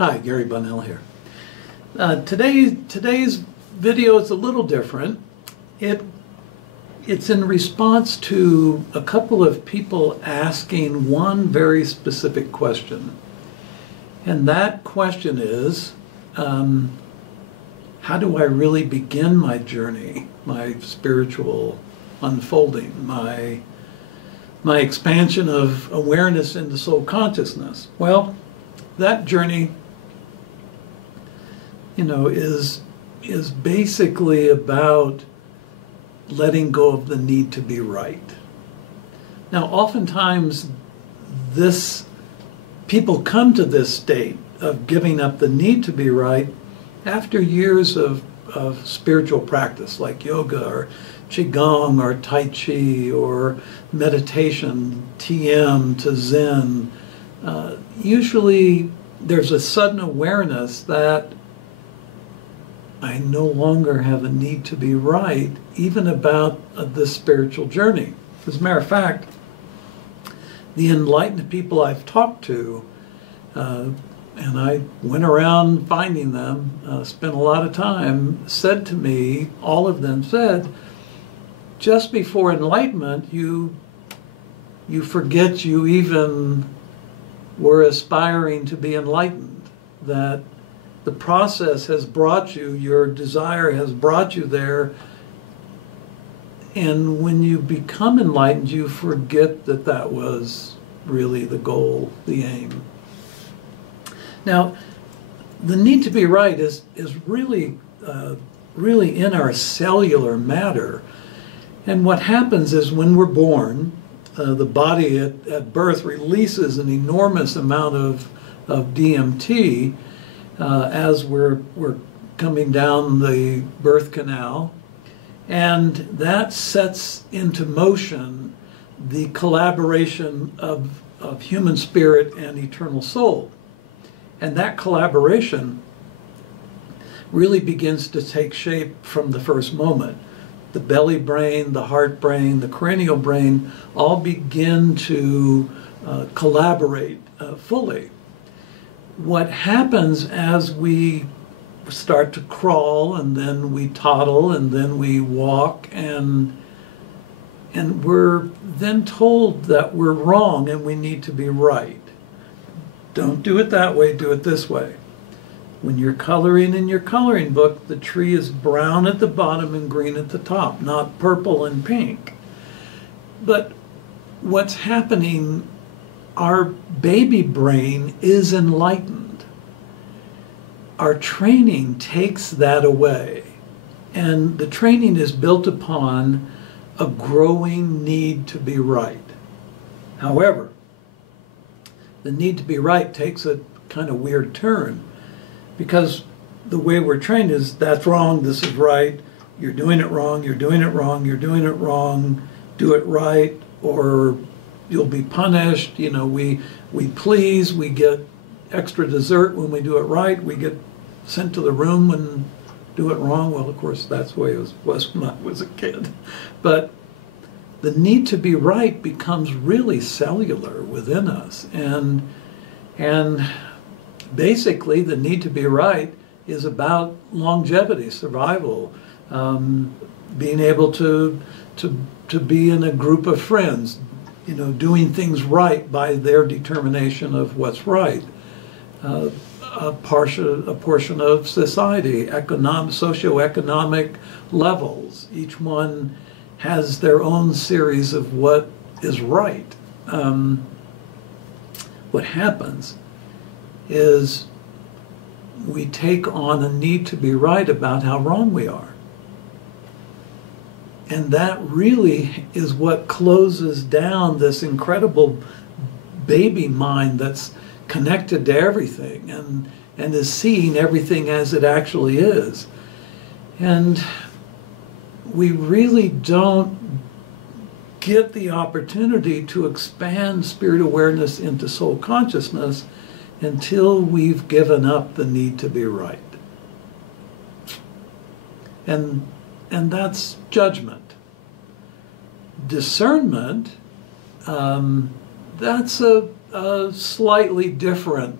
Hi, Gary Bunnell here. Today's video is a little different. It's in response to a couple of people asking one very specific question. And that question is, how do I really begin my journey, my spiritual unfolding, my expansion of awareness into soul consciousness? Well, that journey, is basically about letting go of the need to be right. Now, oftentimes, people come to this state of giving up the need to be right after years of spiritual practice, like yoga or qigong or tai chi or meditation, TM to Zen. Usually, there's a sudden awareness that I no longer have a need to be right, even about this spiritual journey. As a matter of fact, the enlightened people I've talked to, and I went around finding them, spent a lot of time, said to me, all of them said, just before enlightenment, you forget you even were aspiring to be enlightened, that the process has brought you, your desire has brought you there, and when you become enlightened, you forget that that was really the goal, the aim. Now, the need to be right is really in our cellular matter, and what happens is when we're born, the body at birth releases an enormous amount of DMT as we're coming down the birth canal, and that sets into motion the collaboration of human spirit and eternal soul. And that collaboration really begins to take shape from the first moment. The belly brain, the heart brain, the cranial brain all begin to collaborate fully. What happens as we start to crawl, and then we toddle, and then we walk, and we're then told that we're wrong and we need to be right. Don't do it that way, do it this way. When you're coloring in your coloring book, the tree is brown at the bottom and green at the top, not purple and pink. But what's happening, our baby brain is enlightened. Our training takes that away. And the training is built upon a growing need to be right. However, the need to be right takes a kind of weird turn, because the way we're trained is, that's wrong, this is right, you're doing it wrong, you're doing it wrong, you're doing it wrong, do it right, or you'll be punished. We please, we get extra dessert when we do it right, we get sent to the room when do it wrong. Well, of course, that's the way it was when I was a kid. But the need to be right becomes really cellular within us. And basically, the need to be right is about longevity, survival, being able to be in a group of friends, doing things right by their determination of what's right. A portion of society, socioeconomic levels. Each one has their own series of what is right. What happens is we take on a need to be right about how wrong we are. And that really is what closes down this incredible baby mind that's connected to everything and is seeing everything as it actually is. And we really don't get the opportunity to expand spirit awareness into soul consciousness until we've given up the need to be right. And that's judgment. Discernment, that's a slightly different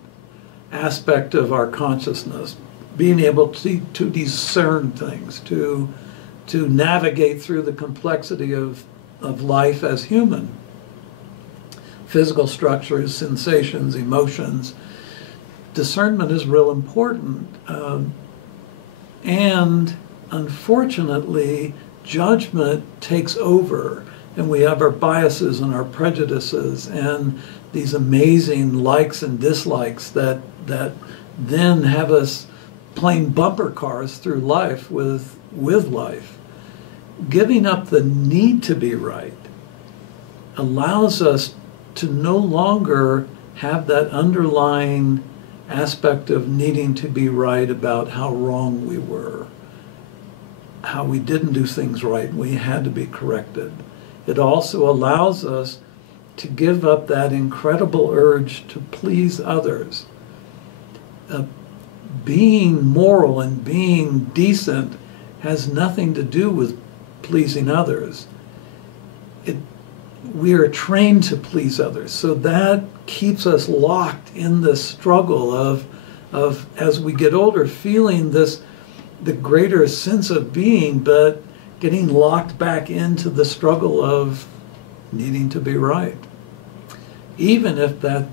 aspect of our consciousness, being able to discern things, to navigate through the complexity of life as human. Physical structures, sensations, emotions. Discernment is real important. And unfortunately, judgment takes over, and we have our biases and our prejudices and these amazing likes and dislikes that then have us playing bumper cars through life with life. Giving up the need to be right allows us to no longer have that underlying aspect of needing to be right about how wrong we were, how we didn't do things right, we had to be corrected. It also allows us to give up that incredible urge to please others. Being moral and being decent has nothing to do with pleasing others. We are trained to please others, so that keeps us locked in this struggle of as we get older, feeling the greater sense of being, but getting locked back into the struggle of needing to be right. Even if that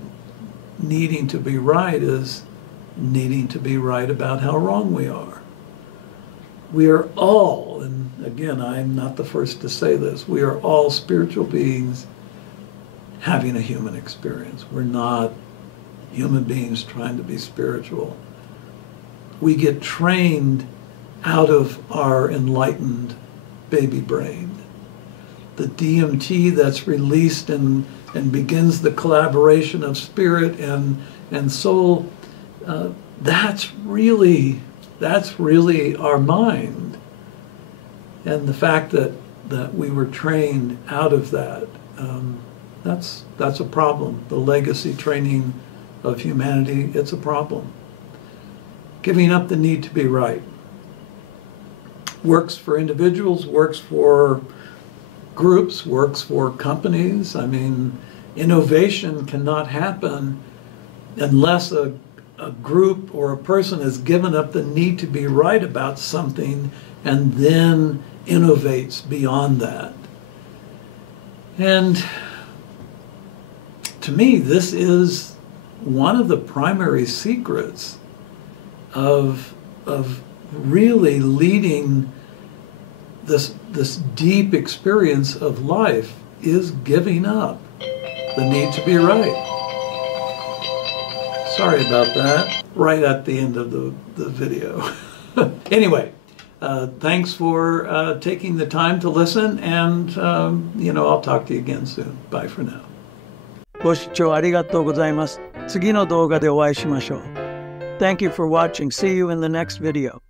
needing to be right is needing to be right about how wrong we are. We are all, and again, I'm not the first to say this, we are all spiritual beings having a human experience. We're not human beings trying to be spiritual. We get trained out of our enlightened baby brain. The DMT that's released and begins the collaboration of spirit and soul, that's really our mind. And the fact that we were trained out of that, that's a problem. The legacy training of humanity, it's a problem. Giving up the need to be right. Works for individuals, works for groups, works for companies. I mean, innovation cannot happen unless a group or a person has given up the need to be right about something and then innovates beyond that. And to me, this is one of the primary secrets of really leading this deep experience of life, is giving up the need to be right. Sorry about that, right at the end of the video. Anyway, thanks for taking the time to listen, and I'll talk to you again soon. Bye for now. ご視聴ありがとうございます。次の動画でお会いしましょう。Thank you for watching. See you in the next video.